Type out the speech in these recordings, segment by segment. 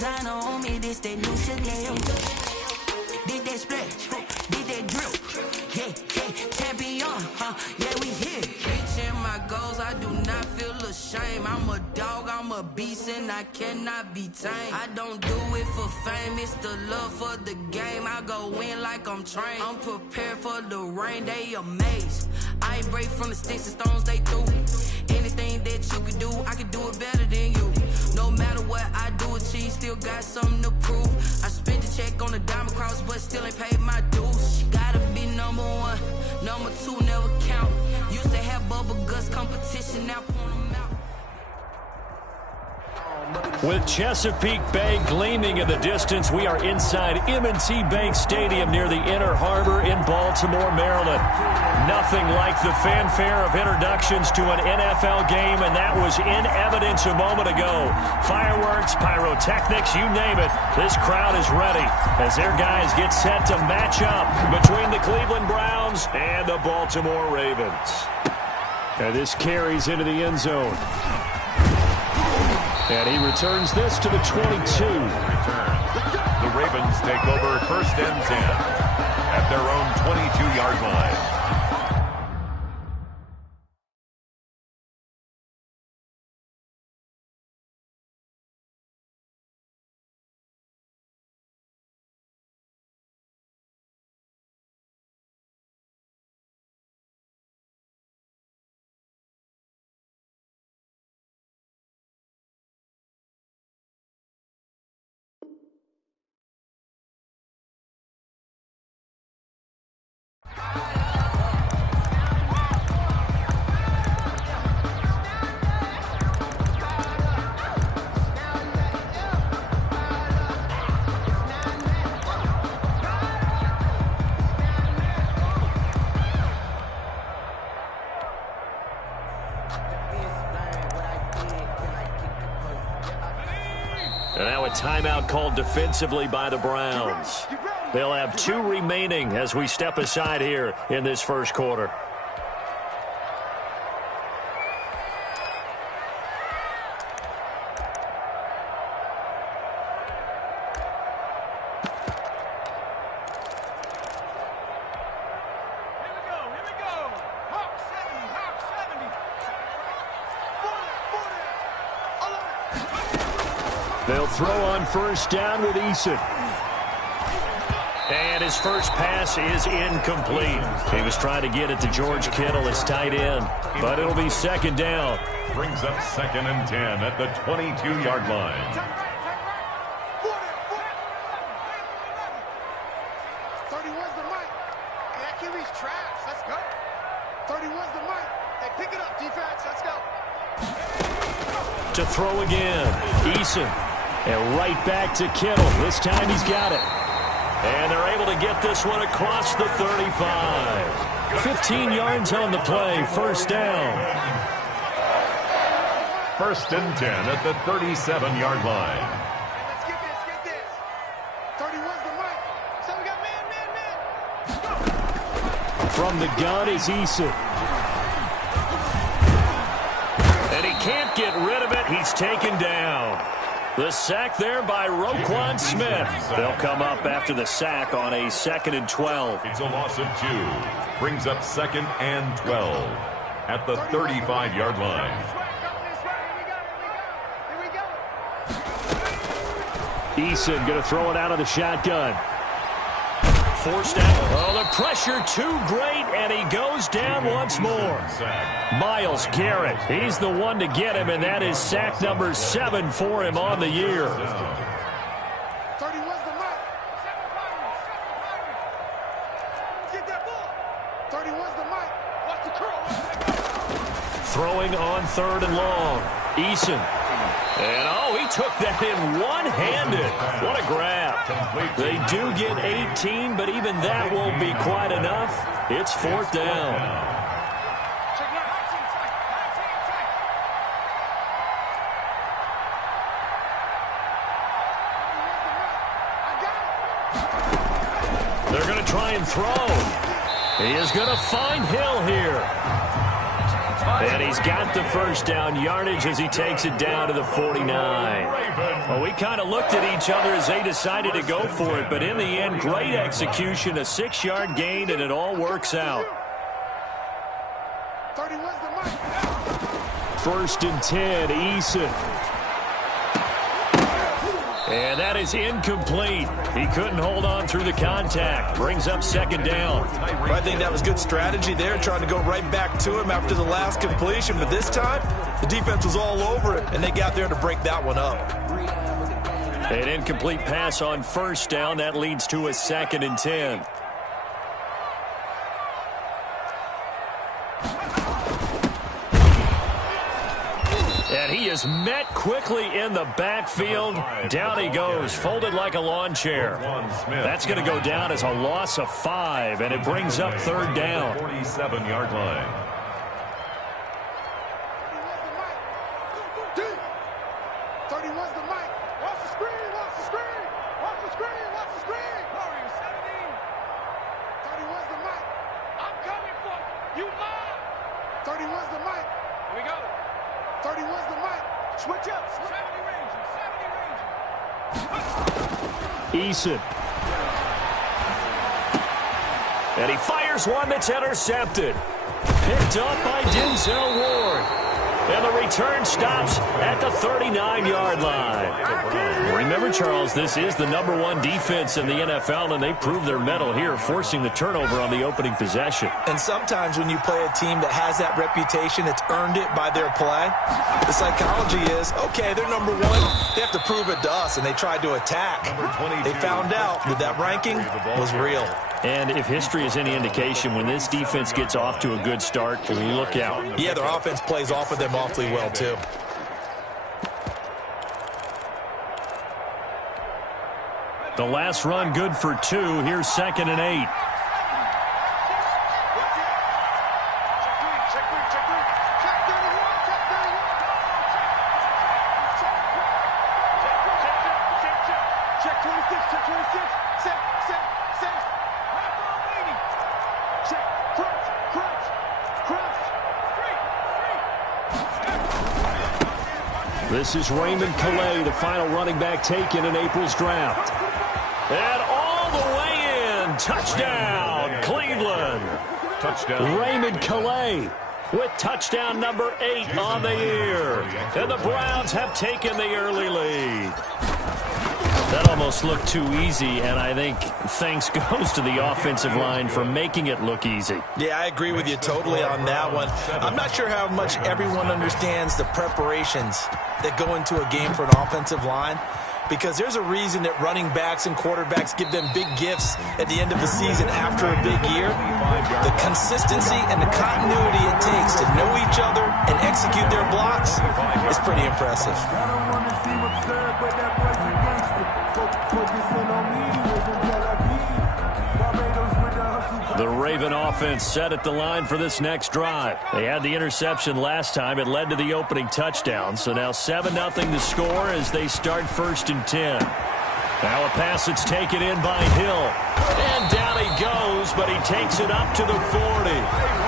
designer on me, this that new Chanel. Did that splash, did that drip. Yeah, champion, yeah, we here. Reaching my goals, I do not feel ashamed. I'm a dog, I'm a beast, and I cannot be tamed. I don't do it for fame, it's the love for the game. I go in like I'm trained. I'm prepared for the rain, they amazed. I ain't break from the sticks and stones they threw. Anything that you could do, I could do it better than you. No matter what I do, achieve, still got something to prove. I spent the check on the diamond cross, but still ain't paid my dues. Gotta be number one, number two never count. Used to have bubble guts competition, now point them out. With Chesapeake Bay gleaming in the distance, we are inside M&T Bank Stadium near the Inner Harbor in Baltimore, Maryland. Nothing like the fanfare of introductions to an NFL game, and that was in evidence a moment ago. Fireworks, pyrotechnics, you name it. This crowd is ready as their guys get set to match up between the Cleveland Browns and the Baltimore Ravens. And this carries into the end zone. And he returns this to the 22. The Ravens take over 1st and 10 at their own 22-yard line. And now a timeout called defensively by the Browns. They'll have 2 remaining as we step aside here in this first quarter. They'll throw on 1st down with Eason. And his first pass is incomplete. He was trying to get it to George Kittle, his tight end, but it'll be 2nd down. Brings up 2nd and 10 at the 22-yard line. 31's the mic. That QB's trash. Let's go. 31's the mic. Hey, pick it up, defense. Let's go. To throw again, Eason. And right back to Kittle. This time he's got it. And they're able to get this one across the 35. 15 yards on the play. 1st down. 1st and 10 at the 37-yard line. Let's get this. 31's the mic. So we got man. From the gun is Eason. And he can't get rid of it. He's taken down. The sack there by Roquan Smith. They'll come up after the sack on a 2nd and 12. It's a loss of 2. Brings up 2nd and 12 at the 35-yard line. Eason going to throw it out of the shotgun. Forced out. Oh, the pressure too great, and he goes down once more. Myles Garrett, he's the one to get him, and that is sack number 7 for him on the year. 31's the mic. 31's the mic. Watch the curl. Throwing on 3rd and long. Eason. And, oh, he took that in one-handed. What a grab. They do get 18, but even that won't be quite enough. It's 4th down. They're going to try and throw. He is going to find Hill here. And he's got the first down yardage as he takes it down to the 49. Well, we kind of looked at each other as they decided to go for it, but in the end, great execution, a 6-yard gain, and it all works out. 31's the mark. 1st and 10, Eason. And that is incomplete. He couldn't hold on through the contact. Brings up 2nd down. I think that was good strategy there, trying to go right back to him after the last completion. But this time, the defense was all over it, and they got there to break that one up. An incomplete pass on 1st down. That leads to a 2nd and 10. And he is met quickly in the backfield. Down he goes, folded like a lawn chair. That's going to go down as a loss of 5, and it brings up 3rd down. 47-yard line. 31's the mic. Watch the screen, watch the screen. Watch the screen, watch the screen. 31's the mic. I'm coming for you. You mine. 31's the mic. Here we go. 31's the mic. Switch up. 70 range. Eason. And he fires one that's intercepted. Picked up by Denzel Ward. And the return stops at the 39-yard line. Remember, Charles, this is the #1 defense in the NFL, and they proved their mettle here, forcing the turnover on the opening possession. And sometimes when you play a team that has that reputation, it's earned it by their play. The psychology is, okay, they're #1. They have to prove it to us, and they tried to attack. They found out that that ranking was real. And if history is any indication, when this defense gets off to a good start, look out. Yeah, their offense plays off of them awfully well, too. The last run good for 2. Here's 2nd and 8. This is Raymond Calais, the final running back taken in April's draft. And all the way in. Touchdown, Cleveland. Touchdown. Raymond Calais with touchdown number 8 on the year. And the Browns have taken the early lead. That almost looked too easy, and I think thanks goes to the offensive line for making it look easy. Yeah, I agree with you totally on that one. I'm not sure how much everyone understands the preparations that go into a game for an offensive line, because there's a reason that running backs and quarterbacks give them big gifts at the end of the season after a big year. The consistency and the continuity it takes to know each other and execute their blocks is pretty impressive. The Raven offense set at the line for this next drive. They had the interception last time. It led to the opening touchdown. So now 7-0 to score as they start 1st and 10. Now a pass that's taken in by Hill. And down he goes, but he takes it up to the 40.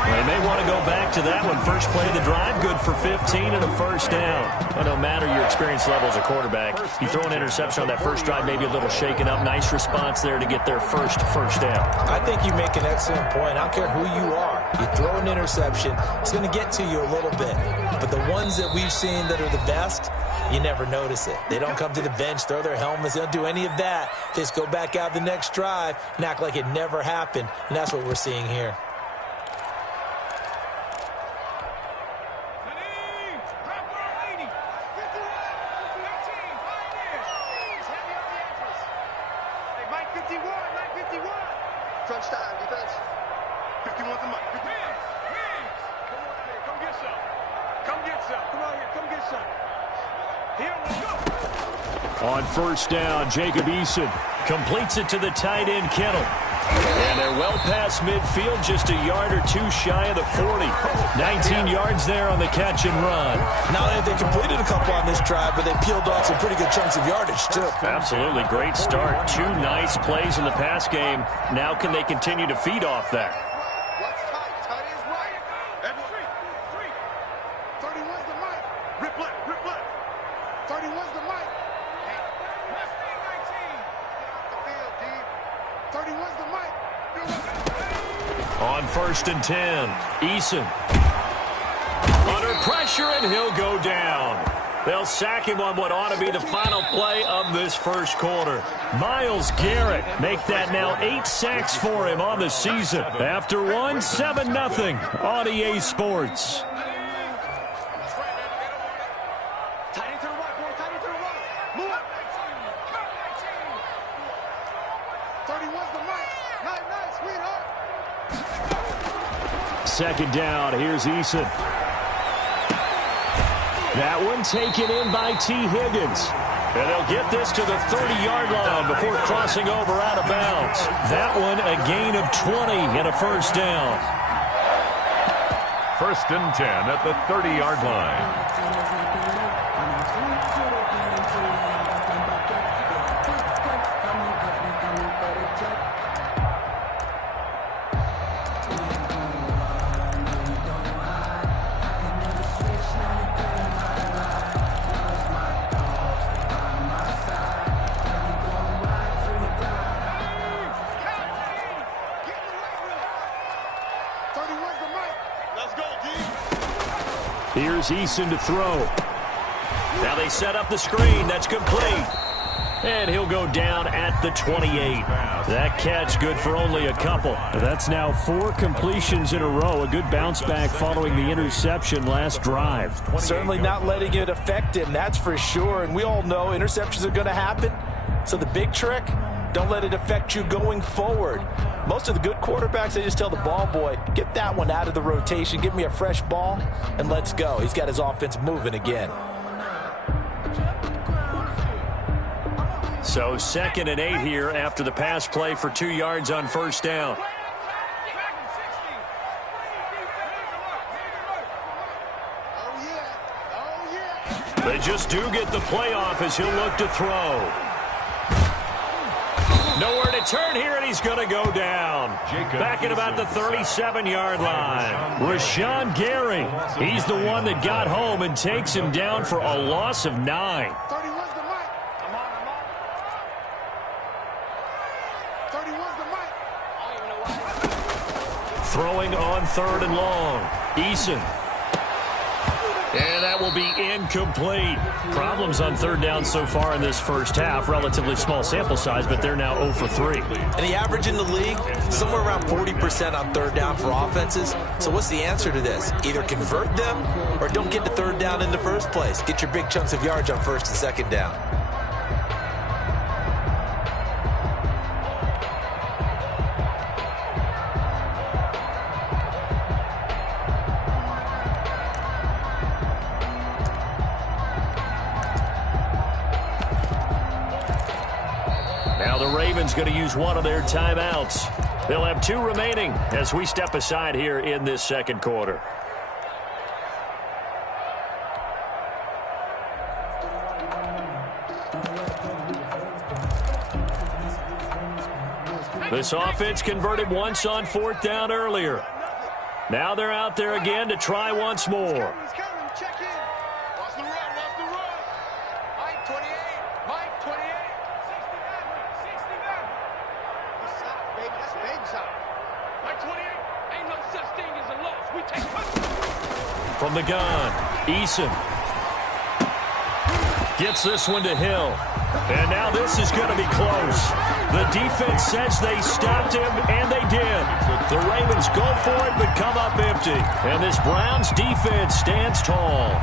They may want to go back to that one. First play of the drive, good for 15 and a 1st down. Well, no matter your experience level as a quarterback, you throw an interception on that first drive, maybe a little shaken up. Nice response there to get their first down. I think you make an excellent point. I don't care who you are. You throw an interception, it's going to get to you a little bit. But the ones that we've seen that are the best, you never notice it. They don't come to the bench, throw their helmets. They don't do any of that. They just go back out the next drive and act like it never happened. And that's what we're seeing here. Crunch time, defense. 51's the mic. Come get some. Come get some. Come on here. Come get some. Here we go. On 1st down, Jacob Eason completes it to the tight end, Kittle. And they're well past midfield, just a yard or 2 shy of the 40. 19 yards there on the catch and run. Not only have they completed a couple on this drive, but they peeled off some pretty good chunks of yardage, too. Absolutely. Great start. 2 nice plays in the pass game. Now can they continue to feed off that? What's tight? Tight is right. Every 3. On 1st and 10, Eason. Under pressure, and he'll go down. They'll sack him on what ought to be the final play of this first quarter. Myles Garrett make that now 8 sacks for him on the season. After one, 7-0 on EA Sports. Second down, here's Eason. That one taken in by T. Higgins. And they'll get this to the 30-yard line before crossing over out of bounds. That one a gain of 20 and a first down. 1st and 10 at the 30-yard line. Here's Eason to throw. Now they set up the screen. That's complete. And he'll go down at the 28. That catch good for only a couple. That's now 4 completions in a row. A good bounce back following the interception last drive. Certainly not letting it affect him, that's for sure. And we all know interceptions are going to happen. So the big trick, don't let it affect you going forward. Most of the good quarterbacks, they just tell the ball boy, get that one out of the rotation, give me a fresh ball, and let's go. He's got his offense moving again. So 2nd and 8 here after the pass play for 2 yards on first down. They just do get the playoff as he'll look to throw. Nowhere to turn here, and he's going to go down. Back at about the 37-yard line. Rashawn Gary, he's the one that got home and takes him down for a loss of 9. Throwing on 3rd and long. Eason. And that will be incomplete. Problems on 3rd down so far in this first half. Relatively small sample size, but they're now 0 for 3. And the average in the league, somewhere around 40% on 3rd down for offenses. So what's the answer to this? Either convert them or don't get to 3rd down in the first place. Get your big chunks of yards on 1st and 2nd down. Ravens going to use one of their timeouts. They'll have 2 remaining as we step aside here in this second quarter. This offense converted once on 4th down earlier. Now they're out there again to try once more. From the gun, Eason gets this one to Hill. And now this is going to be close. The defense says they stopped him, and they did. The Ravens go for it, but come up empty. And this Browns defense stands tall.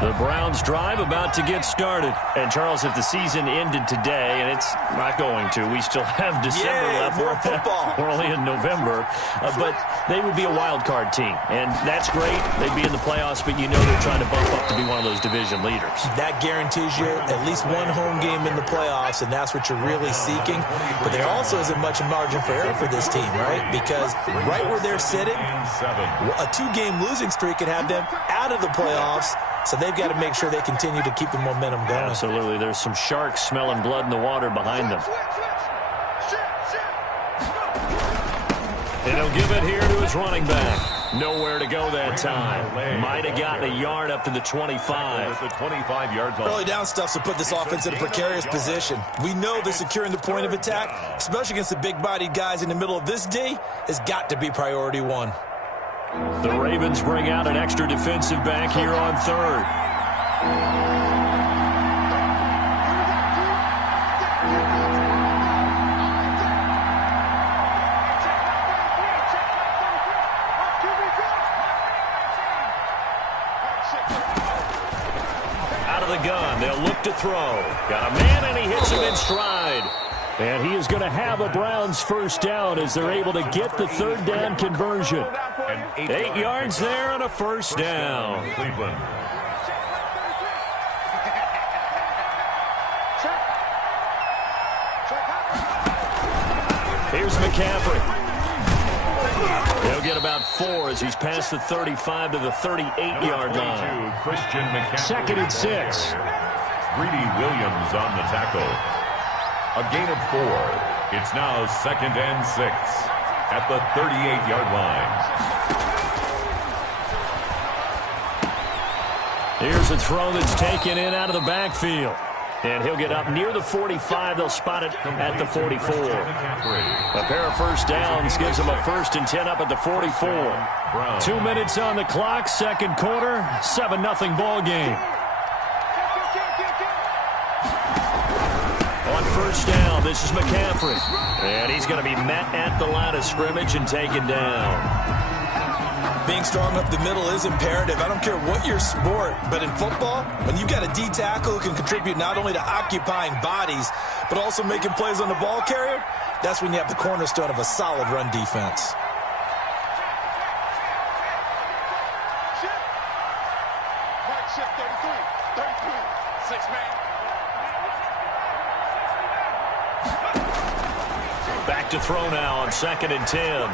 The Browns drive about to get started. And, Charles, if the season ended today, and it's not going to, we still have December left. More football. We're only in November. But they would be a wild card team. And that's great. They'd be in the playoffs, but you know they're trying to bump up to be one of those division leaders. That guarantees you at least one home game in the playoffs, and that's what you're really seeking. But there also isn't much margin for error for this team, right? Because right where they're sitting, a 2-game losing streak could have them out of the playoffs. So they've got to make sure they continue to keep the momentum going. Absolutely. There's some sharks smelling blood in the water behind them. And he'll give it here to his running back. Nowhere to go that time. Might have gotten a yard up to the 25. The 25-yard line. Early down stuff to put this offense in a precarious position. We know that securing the point of attack, especially against the big-bodied guys in the middle of this D, has got to be priority one. The Ravens bring out an extra defensive back here on third. Out of the gun, they'll look to throw. Got a man, and he hits him in stride. And he is going to have a Browns first down as they're able to get the third down conversion. 8 yards there and a first down. Cleveland. Here's McCaffrey. He'll get about 4 as he's past the 35 to the 38-yard line. Christian McCaffrey. 2nd and 6. Greedy Williams on the tackle. A gain of 4. It's now 2nd and 6 at the 38-yard line. Here's a throw that's taken in out of the backfield. And he'll get up near the 45. They'll spot it at the 44. A pair of first downs gives them a 1st and 10 up at the 44. 2 minutes on the clock, second quarter, 7-0 ball game. On first down, this is McCaffrey. And he's going to be met at the line of scrimmage and taken down. Being strong up the middle is imperative. I don't care what your sport, but in football, when you've got a D tackle who can contribute not only to occupying bodies, but also making plays on the ball carrier, that's when you have the cornerstone of a solid run defense. Back to throw now on 2nd and 10.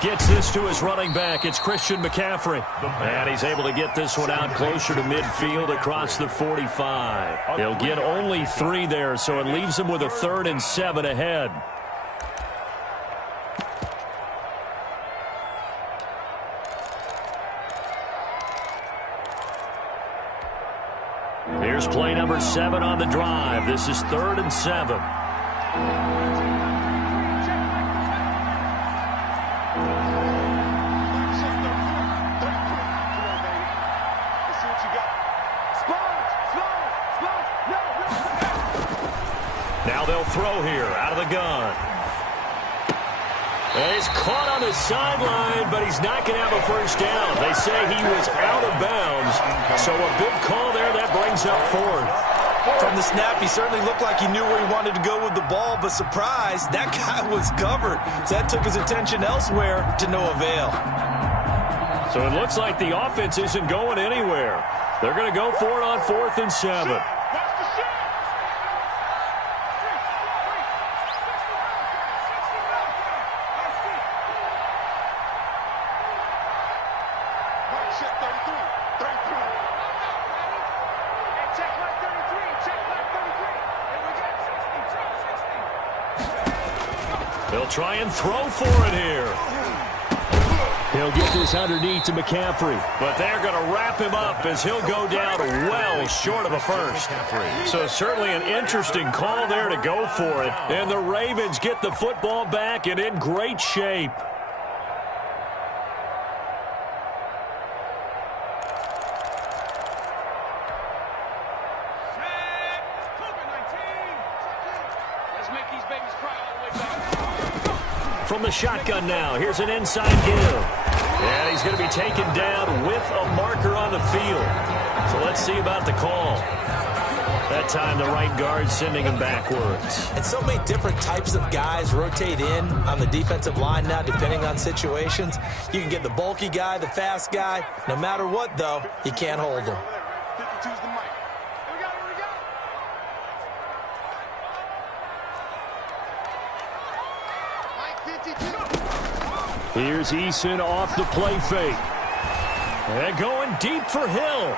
Gets this to his running back. It's Christian McCaffrey. And he's able to get this one out closer to midfield across the 45. He'll get only 3 there, so it leaves him with a 3rd and 7 ahead. Here's play number 7 on the drive. This is 3rd and 7. Now they'll throw here out of the gun. And he's caught on the sideline, but he's not going to have a first down. They say he was out of bounds, so a big call there that brings up 4th. From the snap, he certainly looked like he knew where he wanted to go with the ball, but surprise, that guy was covered. So that took his attention elsewhere to no avail. So it looks like the offense isn't going anywhere. They're going to go for it on 4th and 7. They'll try and throw for it here. He'll get this underneath to McCaffrey, but they're going to wrap him up as he'll go down well short of a first. So certainly an interesting call there to go for it. And the Ravens get the football back and in great shape. From the shotgun now, here's an inside give. And he's going to be taken down with a marker on the field. So let's see about the call. That time the right guard sending him backwards. And so many different types of guys rotate in on the defensive line now, depending on situations. You can get the bulky guy, the fast guy. No matter what, though, you can't hold him. Here's Eason off the play fake. And going deep for Hill.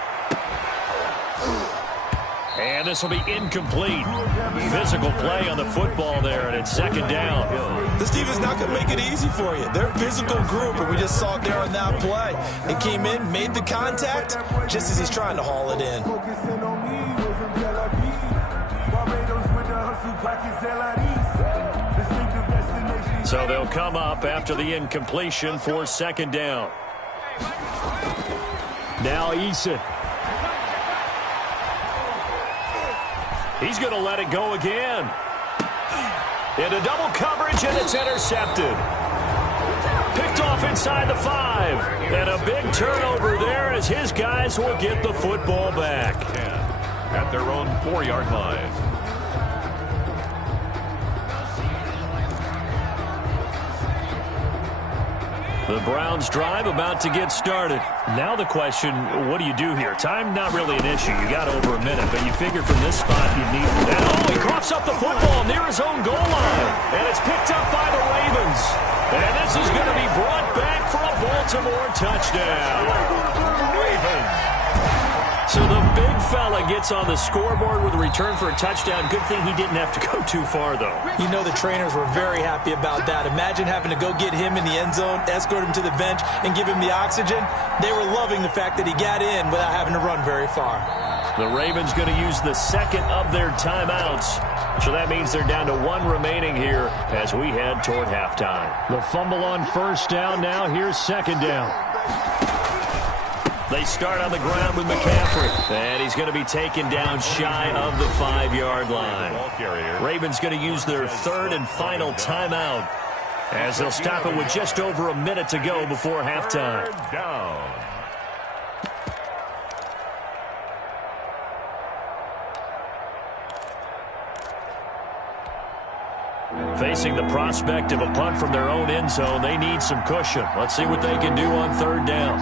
And this will be incomplete. Physical play on the football there, and it's 2nd down. This defense not to make it easy for you. They're a physical group, and we just saw it there on that play. He came in, made the contact, just as he's trying to haul it in. So they'll come up after the incompletion for second down. Now Eason. He's going to let it go again. Into double coverage, and it's intercepted. Picked off inside the 5. And a big turnover there as his guys will get the football back. At their own 4-yard line. The Browns drive about to get started. Now the question, what do you do here? Time not really an issue. You got over a minute, but you figure from this spot you need that. Oh, he coughs up the football near his own goal line. And it's picked up by the Ravens. And this is going to be brought back for a Baltimore touchdown. Ravens. So the big fella gets on the scoreboard with a return for a touchdown. Good thing he didn't have to go too far, though. You know the trainers were very happy about that. Imagine having to go get him in the end zone, escort him to the bench, and give him the oxygen. They were loving the fact that he got in without having to run very far. The Ravens going to use the second of their timeouts. So that means they're down to 1 remaining here as we head toward halftime. The fumble on first down now. Here's second down. They start on the ground with McCaffrey. And he's going to be taken down shy of the 5-yard line. Ravens going to use their third and final timeout as they'll stop it with just over a minute to go before halftime. Down. Facing the prospect of a punt from their own end zone, they need some cushion. Let's see what they can do on third down.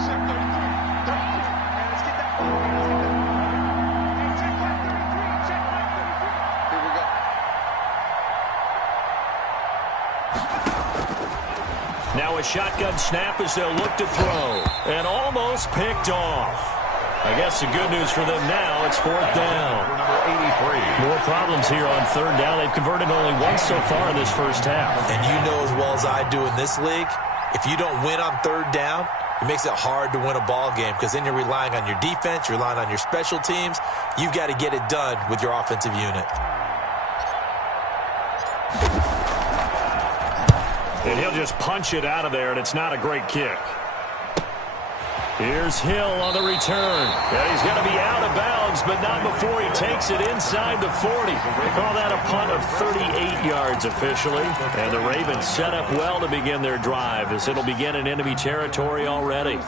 Now a shotgun snap as they'll look to throw. And almost picked off. I guess the good news for them now, it's fourth down. Number 83. More problems here on third down. They've converted only once so far in this first half. And you know as well as I do in this league, if you don't win on third down, it makes it hard to win a ball game because then you're relying on your defense, you're relying on your special teams. You've got to get it done with your offensive unit. And he'll just punch it out of there, and it's not a great kick. Here's Hill on the return. And he's going to be out of bounds, but not before he takes it inside the 40. They call that a punt of 38 yards officially. And the Ravens set up well to begin their drive as it'll begin in enemy territory already.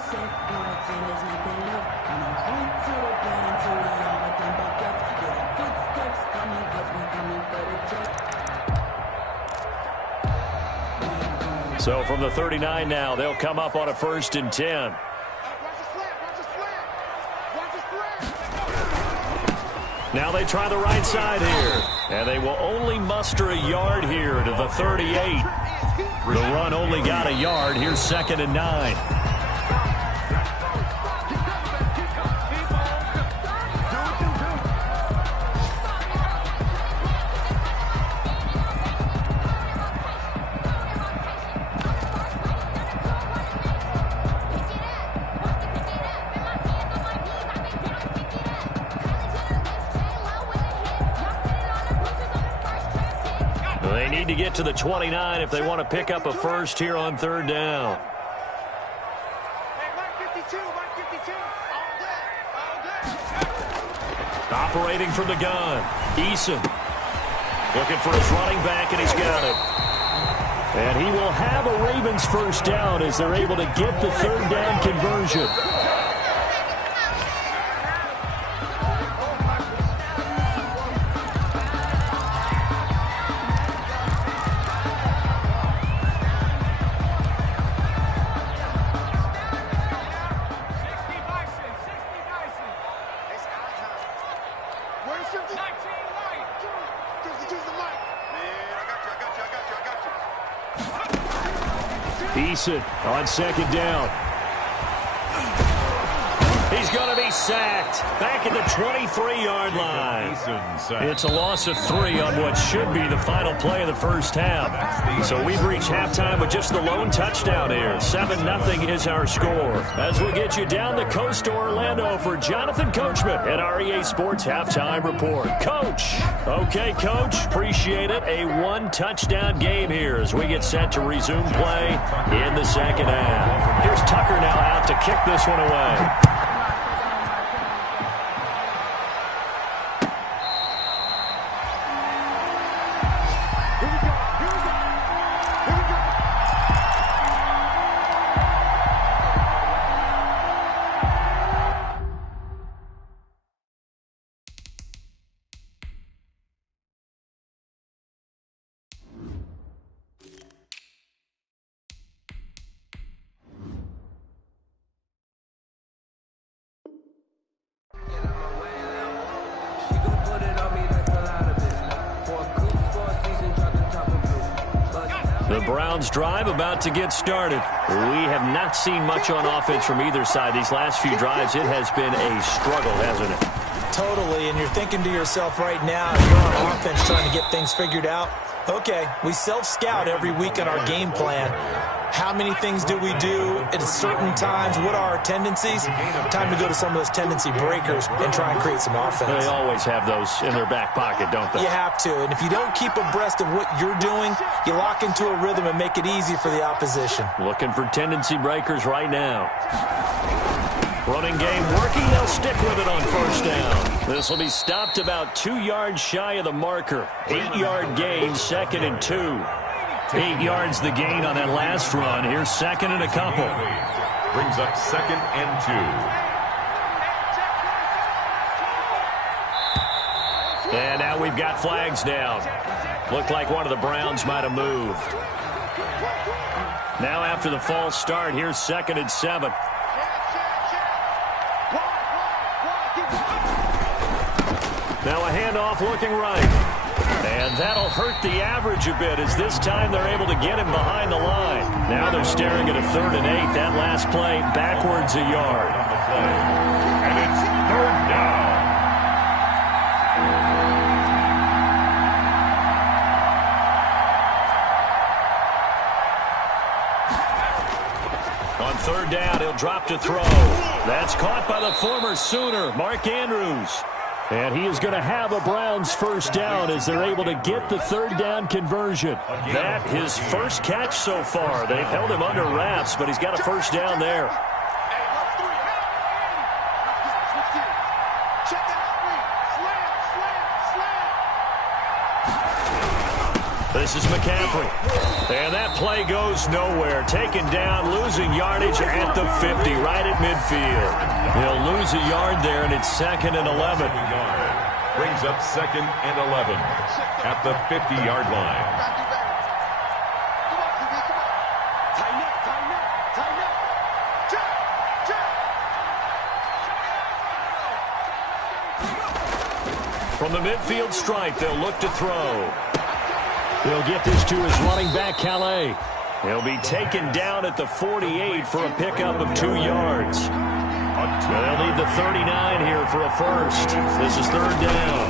So from the 39 now, they'll come up on a 1st and 10. Now they try the right side here. And they will only muster a yard here to the 38. The run only got a yard. Here's 2nd and 9. They need to get to the 29 if they want to pick up a first here on third down. Operating from the gun, Eason. Looking for his running back, and he's got it. And he will have a Ravens first down as they're able to get the third down conversion. Eason on 2nd down. He's He's going to be sacked. Back at the 23-yard line. It's a loss of 3 on what should be the final play of the first half. So we've reached halftime with just the lone touchdown here. 7-0 is our score. As we'll get you down the coast to Orlando for Jonathan Coachman at our EA Sports Halftime Report. Coach. Okay, Coach. Appreciate it. A 1-touchdown game here as we get set to resume play in the second half. Here's Tucker now out to kick this one away. The Browns drive about to get started. We have not seen much on offense from either side. These last few drives, it has been a struggle, hasn't it? Totally, and you're thinking to yourself right now, if you're on offense trying to get things figured out, okay, we self-scout every week on our game plan. How many things do we do at certain times? What are our tendencies? Time to go to some of those tendency breakers and try and create some offense. They always have those in their back pocket, don't they? You have to, and if you don't keep abreast of what you're doing, you lock into a rhythm and make it easy for the opposition. Looking for tendency breakers right now. Running game working. They'll stick with it on first down. This will be stopped about 2 yards shy of the marker. 8-yard gain, 2nd and 2. 8 yards the gain on that last run. Here's 2nd and a couple. Brings up 2nd and 2. And now we've got flags down. Looked like one of the Browns might have moved. Now after the false start, here's 2nd and 7. Now a handoff looking right. And that'll hurt the average a bit as this time they're able to get him behind the line. Now they're staring at a 3rd and 8. That last play backwards a yard. And it's 3rd down. On 3rd down, he'll drop to throw. That's caught by the former Sooner, Mark Andrews. And he is going to have a Browns first down as they're able to get the 3rd down conversion. That his first catch so far. They've held him under wraps, but he's got a first down there. This is McCaffrey. And that play goes nowhere. Taken down, losing yardage at the 50, right at midfield. He'll lose a yard there, and it's 2nd and 11. Brings up 2nd and 11 at the 50-yard line. From the midfield stripe, they'll look to throw. He'll get this to his running back, Calais. He'll be taken down at the 48 for a pickup of 2 yards. They'll need the 39 here for a first. This is 3rd down.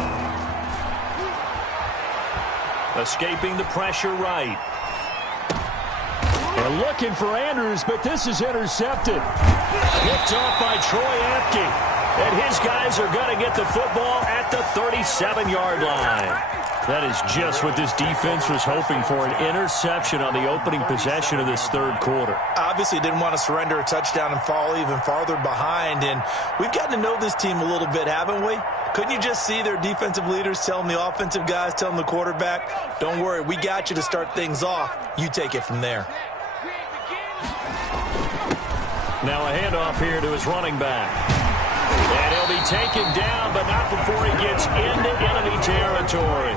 Escaping the pressure right. They're looking for Andrews, but this is intercepted. Picked off by Troy Apke. And his guys are going to get the football at the 37-yard line. That is just what this defense was hoping for, an interception on the opening possession of this 3rd quarter. Obviously didn't want to surrender a touchdown and fall even farther behind, and we've gotten to know this team a little bit, haven't we? Couldn't you just see their defensive leaders telling the offensive guys, telling the quarterback, don't worry, we got you to start things off. You take it from there. Now a handoff here to his running back. And he'll be taken down, but not before he gets into enemy territory.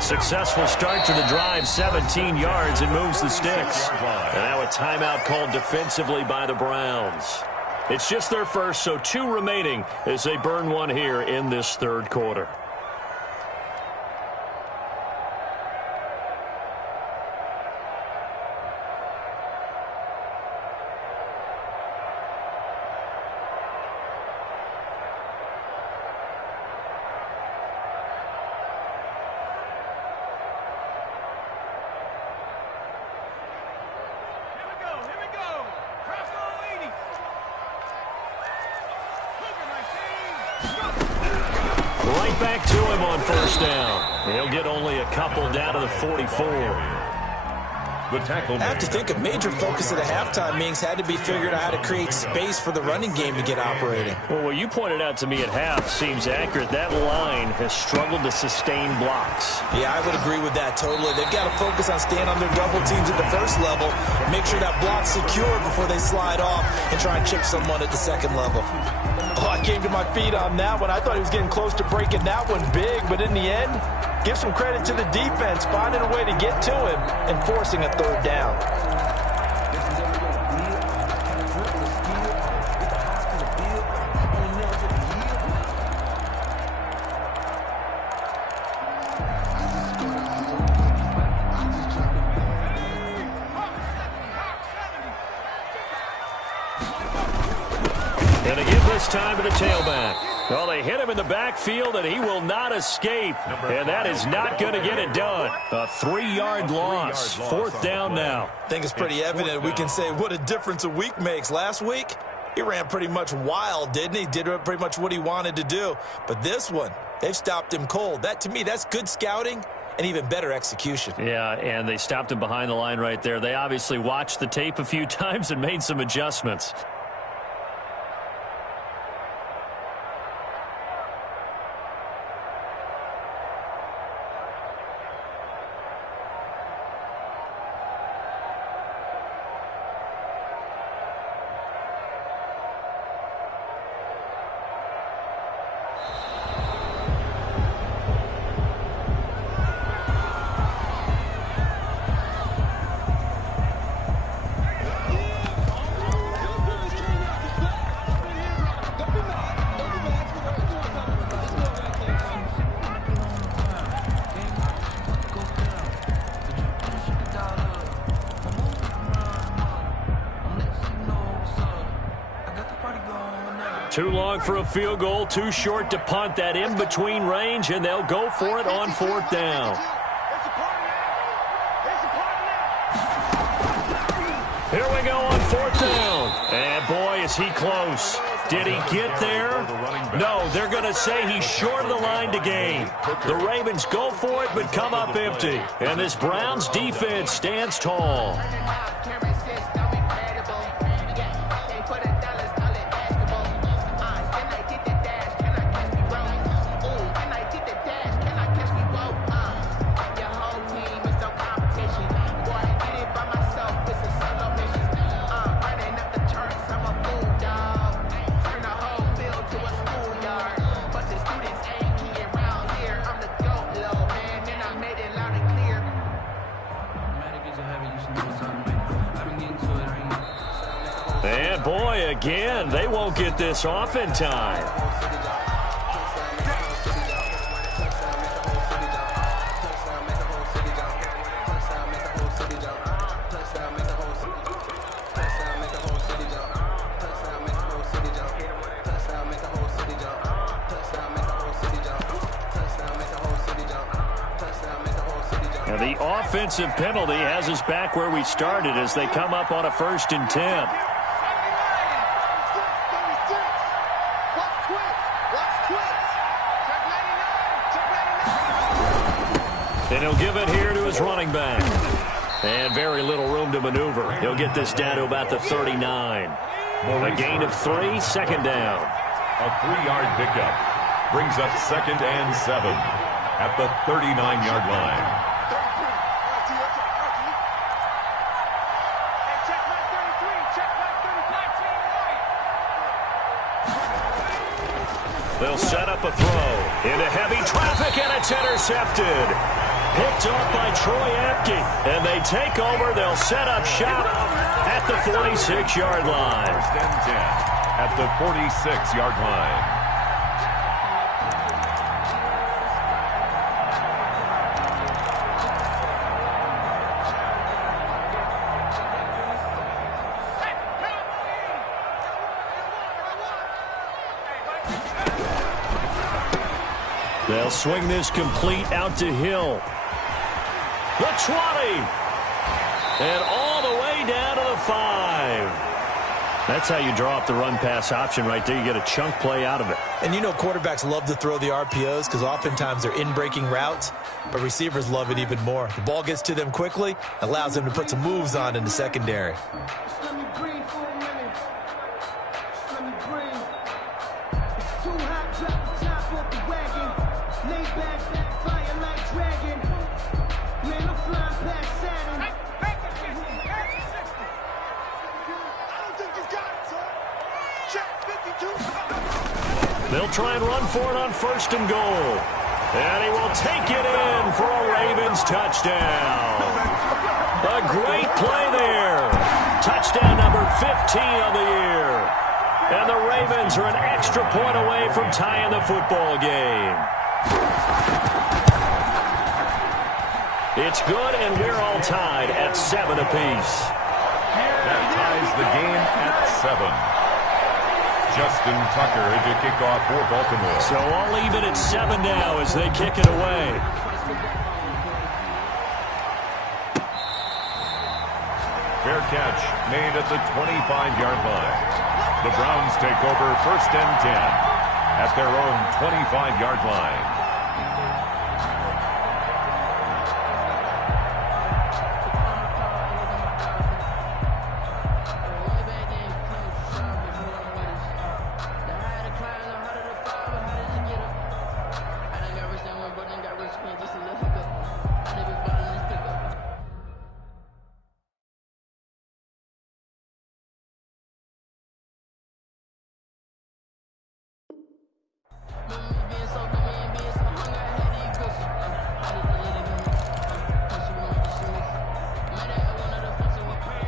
Successful start to the drive, 17 yards, and moves the sticks. And now a timeout called defensively by the Browns. It's just their first, so 2 remaining as they burn one here in this 3rd quarter. it back to him on first down. He'll get only a couple down to the 44. The tackle I have to think a major focus of the halftime meetings had to be figuring out how to create space for the running game to get operating. Well, what you pointed out to me at half seems accurate. That line has struggled to sustain blocks. Yeah, I would agree with that totally. They've got to focus on staying on their double teams at the first level, make sure that block's secure before they slide off and try and chip someone at the second level. Oh, I came to my feet on that one. I thought he was getting close to breaking that one big, but in the end, give some credit to the defense, finding a way to get to him and forcing a third down. And to give this time to the tailback. Well, they hit him in the backfield, and he will not escape. And that is not going to get it done. A 3-yard loss. Fourth down now. I think it's pretty evident we can say what a difference a week makes. Last week, he ran pretty much wild, didn't he? Did pretty much what he wanted to do. But this one, they've stopped him cold. That, to me, that's good scouting and even better execution. Yeah, and they stopped him behind the line right there. They obviously watched the tape a few times and made some adjustments. Too long for a field goal, too short to punt. That in-between range, and they'll go for it on fourth down. Here we go on fourth down. And boy, is he close. Did he get there? No, they're going to say he's short of the line to gain. The Ravens go for it, but come up empty. And this Browns defense stands tall. And boy, again, they won't get this off in time. And the offensive penalty has us back where we started as they come up on a 1st and 10. And he'll give it here to his running back. And very little room to maneuver. He'll get this down to about the 39. A gain of 3, second down. A 3-yard pickup brings up 2nd and 7 at the 39-yard line. They'll set up a throw into heavy traffic, and it's intercepted. Picked off by Troy Apke, and they take over. They'll set up shop at the 46-yard line. 1st and 10 at the 46-yard line. They'll swing this complete out to Hill. The 20. And all the way down to the 5. That's how you draw up the run-pass option right there. You get a chunk play out of it. And you know quarterbacks love to throw the RPOs because oftentimes they're in-breaking routes, but receivers love it even more. The ball gets to them quickly, allows them to put some moves on in the secondary. Just let me breathe for a minute. Just let me breathe. It's too hot, drop the top off the wagon. Lay back, fire like dragon. Man, I'm flying past Saturn. They'll try and run for it on 1st and goal. And he will take it in for a Ravens touchdown. A great play there. Touchdown number 15 of the year. And the Ravens are an extra point away from tying the football game. It's good, and we're all tied at 7 apiece. That ties the game at 7. Justin Tucker to kick off for Baltimore. So all even at 7 now as they kick it away. Fair catch made at the 25-yard line. The Browns take over 1st and 10 at their own 25-yard line.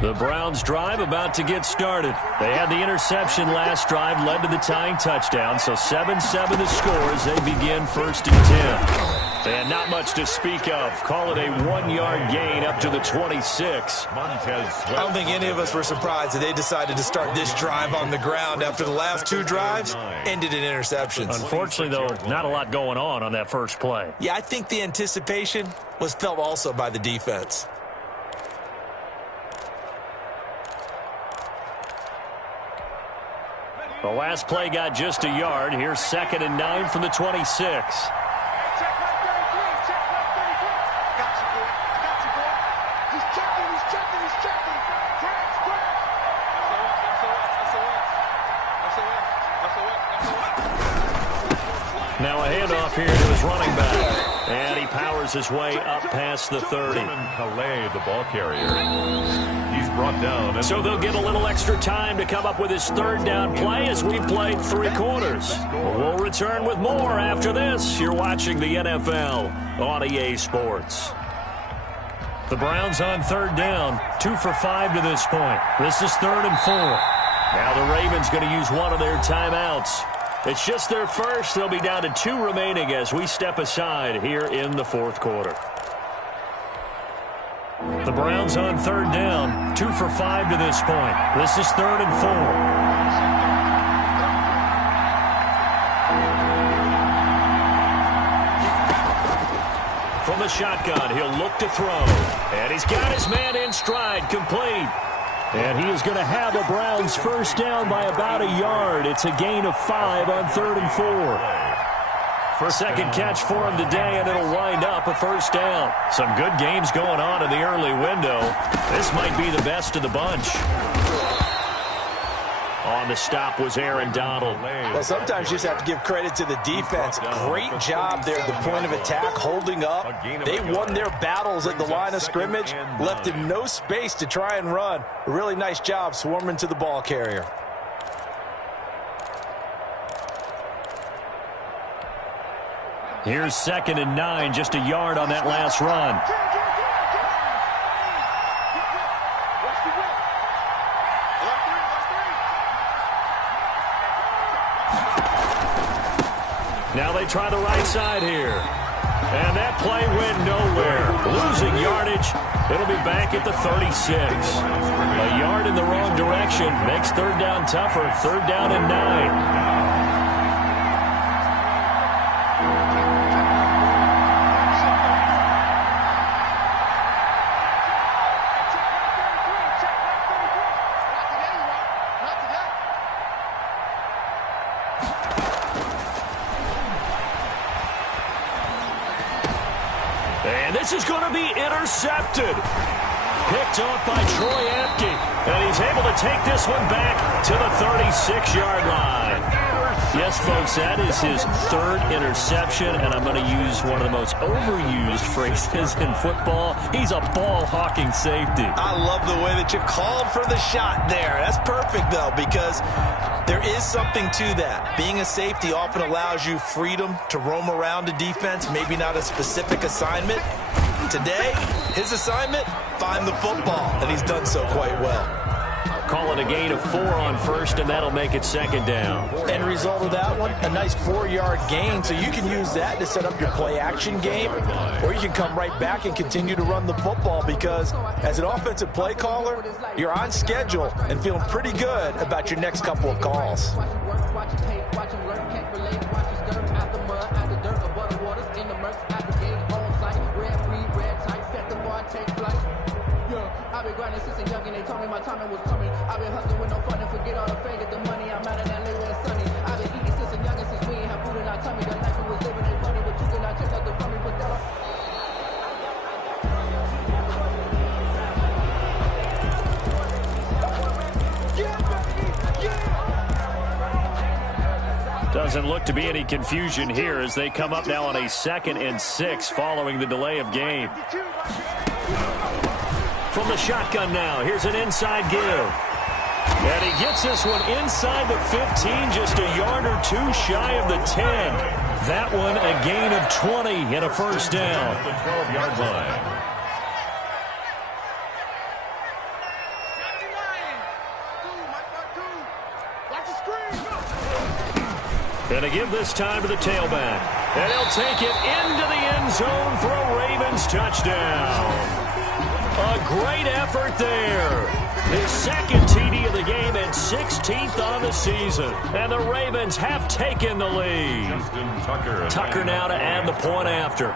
The Browns drive about to get started. They had the interception last drive, led to the tying touchdown, so 7-7 the score as they begin 1st and 10. And not much to speak of. Call it a 1-yard gain up to the 26. I don't think any of us were surprised that they decided to start this drive on the ground after the last 2 drives ended in interceptions. Unfortunately, though, not a lot going on that first play. Yeah, I think the anticipation was felt also by the defense. The last play got just a yard. Here's 2nd and 9 from the 26. Now a handoff here to his running back. And he powers his way up past the 30. Calais, the ball carrier. He's brought down. So they'll get a little extra time to come up with his 3rd down play as we've played 3 quarters. We'll return with more after this. You're watching the NFL on EA Sports. The Browns on 3rd down, 2 for 5 to this point. This is 3rd and 4. Now the Ravens going to use one of their timeouts. It's just their first. They'll be down to 2 remaining as we step aside here in the 4th quarter. The Browns on 3rd down, 2 for 5 to this point. This is 3rd and 4. From the shotgun, he'll look to throw. And he's got his man in stride, complete. And he is going to have a Browns 1st down by about a yard. It's a gain of 5 on 3rd and 4. Second catch for him today, and it'll wind up a 1st down. Some good games going on in the early window. This might be the best of the bunch. On the stop was Aaron Donald. Well, sometimes you just have to give credit to the defense. Great job there at the point of attack, holding up. They won their battles at the line of scrimmage, left him no space to try and run. A really nice job swarming to the ball carrier. Here's 2nd and 9, just a yard on that last run. Now they try the right side here. And that play went nowhere. Losing yardage. It'll be back at the 36. A yard in the wrong direction makes 3rd down tougher. 3rd down and 9. This is going to be intercepted. Picked off by Troy Apke. And he's able to take this one back to the 36-yard line. Yes, folks, that is his third interception, and I'm going to use one of the most overused phrases in football. He's a ball-hawking safety. I love the way that you called for the shot there. That's perfect, though, because there is something to that. Being a safety often allows you freedom to roam around a defense, maybe not a specific assignment. Today, his assignment, find the football, and he's done so quite well. Call it a gain of 4 on first, and that'll make it second down. End result of that one, a nice 4-yard gain, so you can use that to set up your play-action game, or you can come right back and continue to run the football because as an offensive play caller, you're on schedule and feeling pretty good about your next couple of calls. I've been grinding since a young and they told me my timing was coming. I've been hustling with no fun and forget all the fame, get the money. I'm out of that late when it's sunny. I've been eating since a young and since we ain't have food in our tummy. The life we was living ain't funny, but you cannot take nothing from me. Put that on. Doesn't look to be any confusion here as they come up now on a 2nd and 6 following the delay of game. From the shotgun now, here's an inside give. And he gets this one inside the 15, just a yard or two shy of the 10. That one a gain of 20 and a first down. The 12-yard line. And to give this time to the tailback. And he'll take it into the end zone for a Ravens touchdown. A great effort there. His second TD of the game and 16th on the season. And the Ravens have taken the lead. Tucker now to add the point after.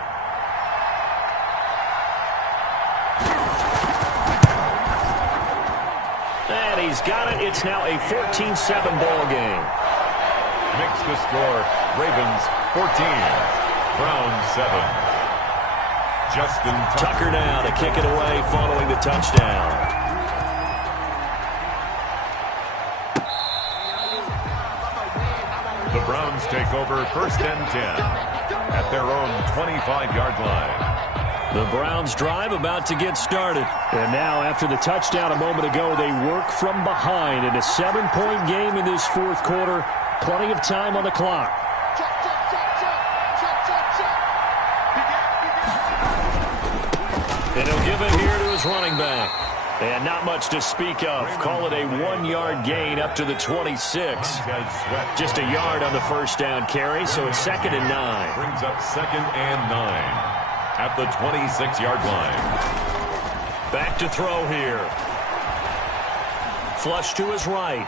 And he's got it. It's now a 14-7 ball game. Makes the score, Ravens 14, Browns 7. Justin Tucker now to kick it away following the touchdown. The Browns take over 1st and 10 at their own 25-yard line. The Browns drive about to get started. And now after the touchdown a moment ago, they work from behind in a 7-point game in this 4th quarter. Plenty of time on the clock. And he'll give it here to his running back. And not much to speak of. Call it a 1-yard gain up to the 26. Just a yard on the first down carry, so it's 2nd and 9. Brings up 2nd and 9 at the 26-yard line. Back to throw here. Flush to his right.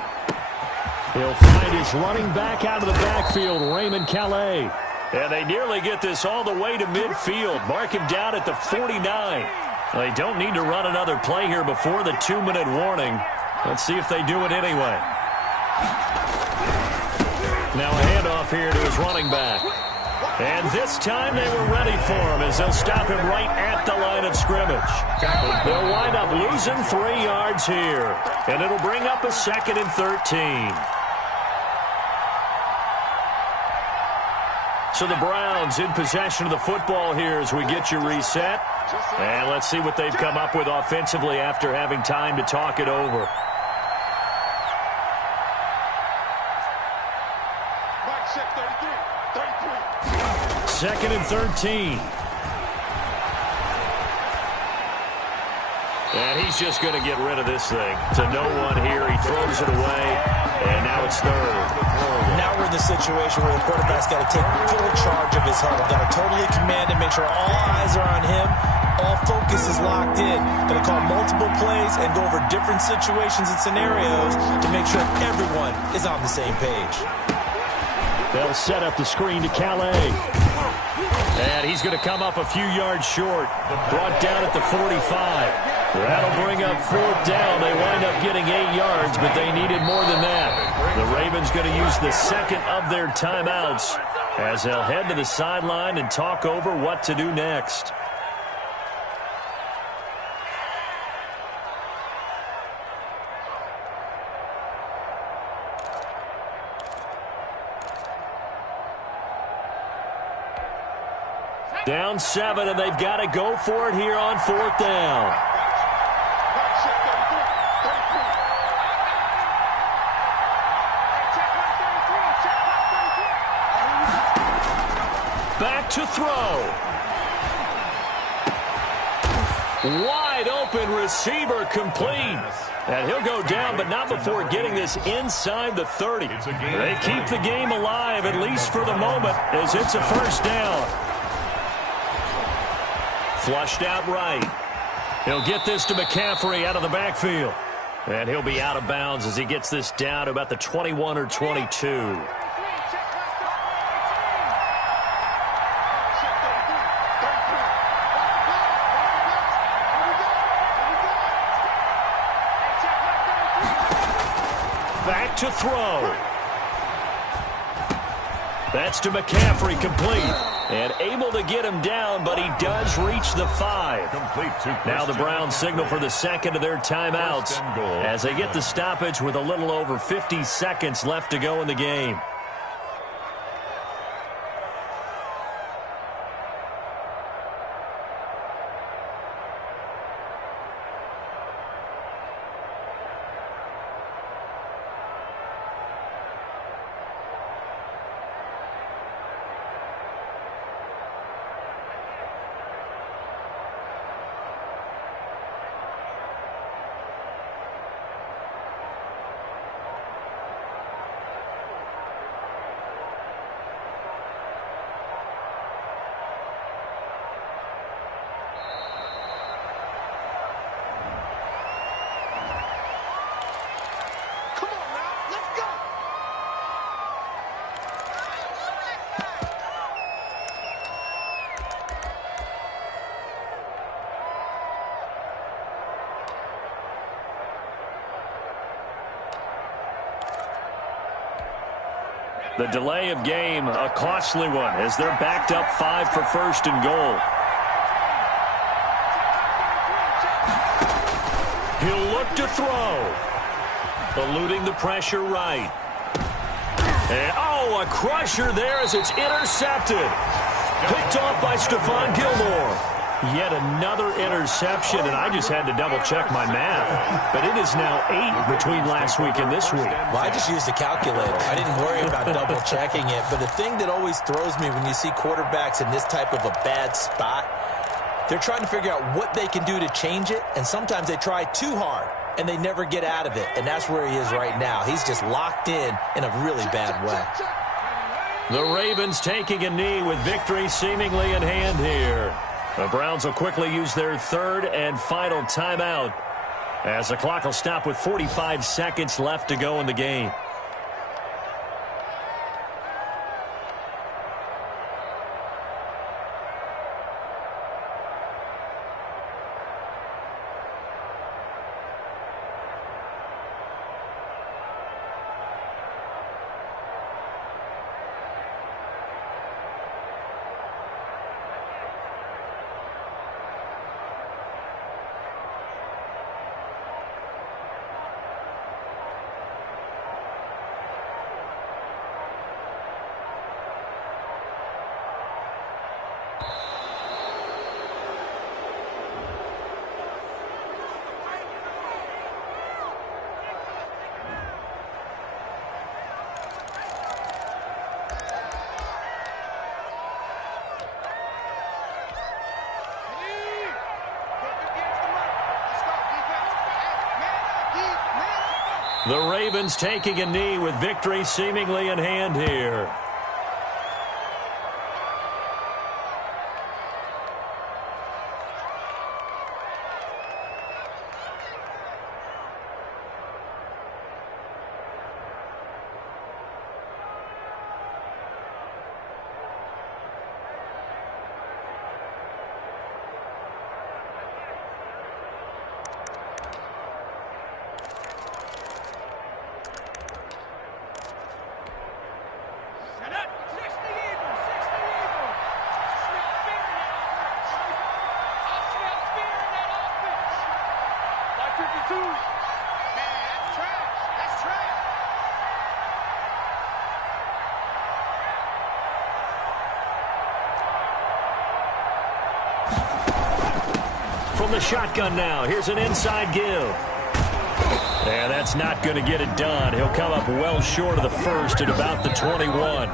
He'll find his running back out of the backfield, Raymond Calais. And they nearly get this all the way to midfield. Mark him down at the 49. They don't need to run another play here before the 2-minute warning. Let's see if they do it anyway. Now a handoff here to his running back. And this time they were ready for him as they'll stop him right at the line of scrimmage. They'll wind up losing 3 yards here. And it'll bring up a 2nd and 13. So the Browns in possession of the football here as we get you reset. And let's see what they've come up with offensively after having time to talk it over. Second and 13. And he's just going to get rid of this thing. To no one here. He throws it away. And now it's 3rd. Now we're in the situation where the quarterback's got to take full charge of his huddle. Got to totally command it, make sure all eyes are on him. All focus is locked in. Going to call multiple plays and go over different situations and scenarios to make sure everyone is on the same page. They'll set up the screen to Calais. And he's going to come up a few yards short. Brought down at the 45. That'll bring up 4th down. They wind up getting 8 yards, but they needed more than that. The Ravens going to use the 2nd of their timeouts as they'll head to the sideline and talk over what to do next. Down 7, and they've got to go for it here on 4th down. Back to throw. Wide open receiver complete. And he'll go down, but not before getting this inside the 30. They keep the game alive, at least for the moment, as it's a 1st down. Flushed out right. He'll get this to McCaffrey out of the backfield. And he'll be out of bounds as he gets this down to about the 21 or 22. Back to throw. That's to McCaffrey, complete. And able to get him down, but he does reach the 5. Now the Browns signal for the second of their timeouts as they get the stoppage with a little over 50 seconds left to go in the game. The delay of game, a costly one, as they're backed up 5 for 1st and goal. He'll look to throw. Eluding the pressure right. And, oh, a crusher there as it's intercepted. Picked off by Stephon Gilmore. Yet another interception, and I just had to double-check my math. But it is now 8 between last week and this week. Well, I just used a calculator. I didn't worry about double-checking it. But the thing that always throws me when you see quarterbacks in this type of a bad spot, they're trying to figure out what they can do to change it, and sometimes they try too hard, and they never get out of it. And that's where he is right now. He's just locked in a really bad way. The Ravens taking a knee with victory seemingly in hand here. The Browns will quickly use their 3rd and final timeout as the clock will stop with 45 seconds left to go in the game. The Ravens taking a knee with victory seemingly in hand here. from the shotgun now. Here's an inside give. And that's not going to get it done. He'll come up well short of the first at about the 21.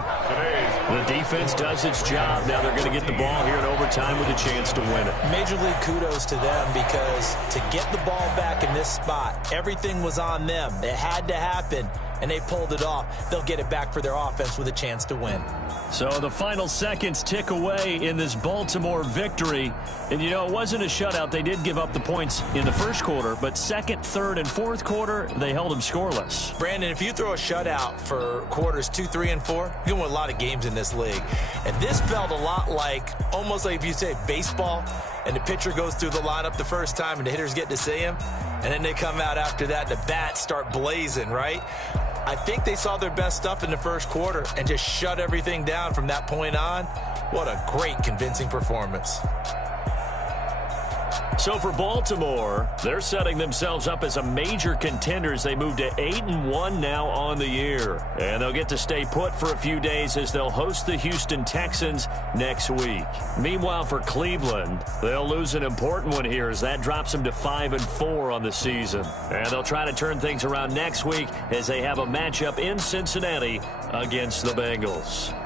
The defense does its job. Now they're going to get the ball here in overtime with a chance to win it. Major league kudos to them, because to get the ball back in this spot, everything was on them. It had to happen, and they pulled it off. They'll get it back for their offense with a chance to win. So the final seconds tick away in this Baltimore victory. And, you know, it wasn't a shutout. They did give up the points in the first quarter, but second, third, and fourth quarter, they held them scoreless. Brandon, if you throw a shutout for quarters 2, 3, and 4, you're going to win a lot of games in this league. And this felt a lot like, almost like if you say baseball, and the pitcher goes through the lineup the first time and the hitters get to see him, and then they come out after that and the bats start blazing, right? I think they saw their best stuff in the first quarter and just shut everything down from that point on. What a great, convincing performance. So for Baltimore, they're setting themselves up as a major contender as they move to 8-1 now on the year. And they'll get to stay put for a few days as they'll host the Houston Texans next week. Meanwhile, for Cleveland, they'll lose an important one here as that drops them to 5-4 on the season. And they'll try to turn things around next week as they have a matchup in Cincinnati against the Bengals.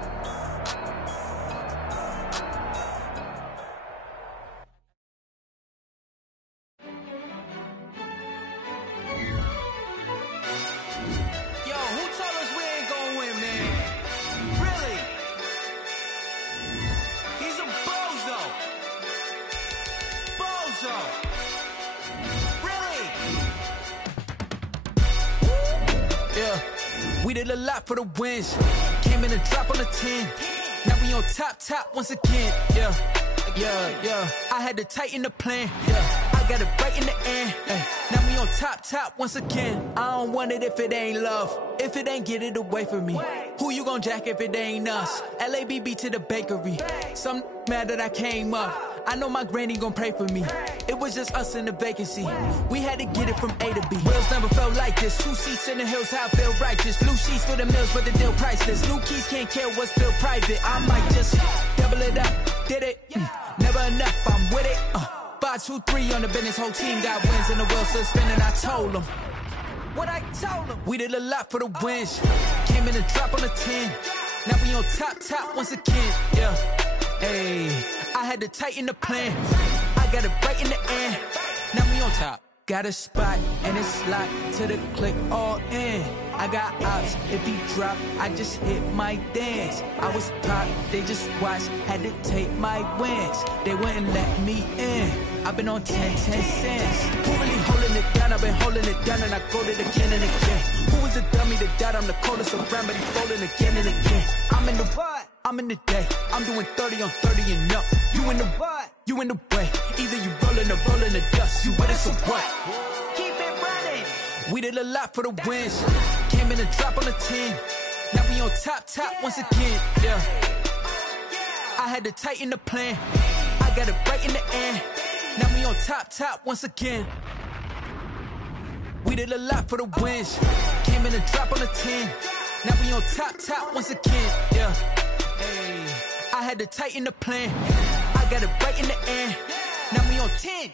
We did a lot for the wins. Came in a drop on the 10. Now we on top once again. Yeah. I had to tighten the plan. Yeah. I got it right in the end. Now we on top once again. I don't want it if it ain't love. If it ain't, get it away from me. Who you gon' jack if it ain't us? LABB to the bakery. Some mad that I came up. I know my granny gon' pray for me. It was just us in the vacancy. We had to get it from A to B. Wheels never felt like this. 2 seats in the hills, how I feel righteous. Blue sheets for the mills, but the deal priceless. New keys can't care what's still private. I might just double it up. Did it? Never enough, I'm with it. 5, 2, 3 on the business. Whole team got wins and the wheels still spinning. I told them what I told them. We did a lot for the wins. Came in a drop on the 10. Now we on top once again. Yeah. Hey, I had to tighten the plan. I got it right in the end. Now we on top. Got a spot and it's locked to the click all in. I got ops, if he drop, I just hit my dance. I was pop, they just watched, had to take my wins. They wouldn't let me in. I've been on 10 cents. Who really holding it down? I've been holding it down and I go it again and again. Who was the dummy that died? I'm the coldest around, but he folding again and again. I'm in the what? I'm in the day. I'm doing 30 on 30 and up. You in the what? You in the way. Either you rolling or rolling the dust. You with it, so what? Keep it running. We did a lot for the wins. Came in a drop on the 10. Now we on top once again. Yeah. I had to tighten the plan. I got it right in the end. Now we on top once again. We did a lot for the wins. Came in a drop on the 10. Now we on top once again. Yeah. Hey, I had to tighten the plan. I got it right in the end. Now we on 10.